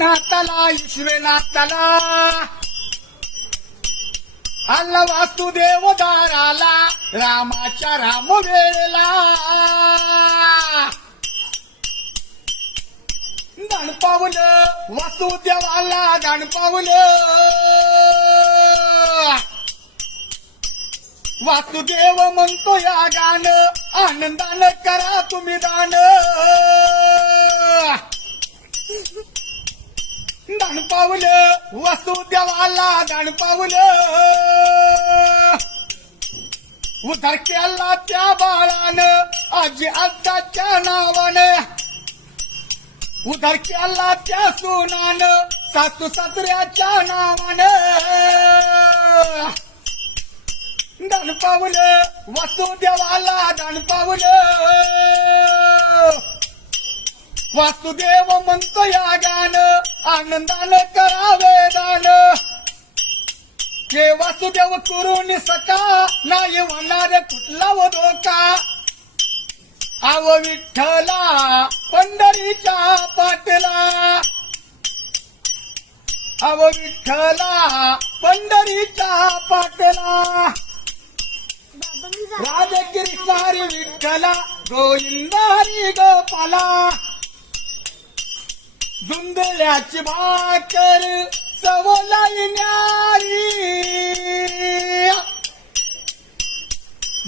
नाताला विश्वनाथाला आला वासुदेव दाराला रामाच्या राम वेळेला दान पावलं वासुदेवाला दान पावलं वासुदेव म्हणतो या गाणं आनंदानं करा तुम्ही दान दान पावलं वासुदेवाला दान पावलं उद्धार केला त्या बाळानं आजी आजाच्या नावानं उद्धार केला त्या सुनानं सासू सासऱ्याच्या नावानं दान पावलं वासुदेवाला दान पावलं वासुदेव म्हणतो या गाणं आनंदानं करावे दान हे वासुदेव करून सका नाही होणार कुठला व धोका आव विठ्ठला पंढरीच्या पाटला आव विठ्ठला पंढरीच्या पाटला राधे कृष्ण हरी विठ्ठला गोविंद हरी गोपाला धुंदल्याची भाकर सवलाई न्यारी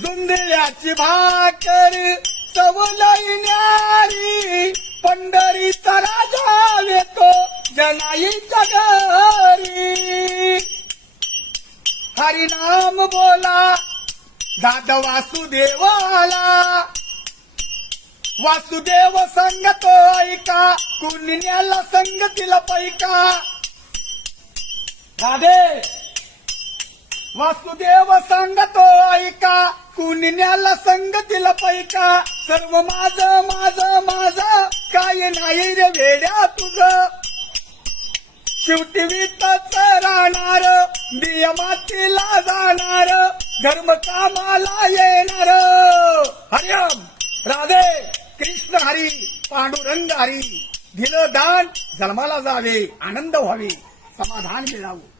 धुंदल्याची भाकर सवलाई न्यारी पंढरीचा राजा येतो जनाईच्या घरी हरिनाम बोला दादा वासुदेवाला वासुदेव संगतो ऐका कुणीला संगतीला पैका राधे वासुदेव संगतो ऐका कुणीला संगतीला पैका सर्व माझं माझं माझं काय नाही रे वेड्या तुझं शेवटी वितच राहणार नियमातीला जाणार धर्म कामाला येणार हरिओम राधे कृष्ण हरी पांडुरंग हरी दिलं दान जन्माला जावे आनंद व्हावे समाधान मिळावं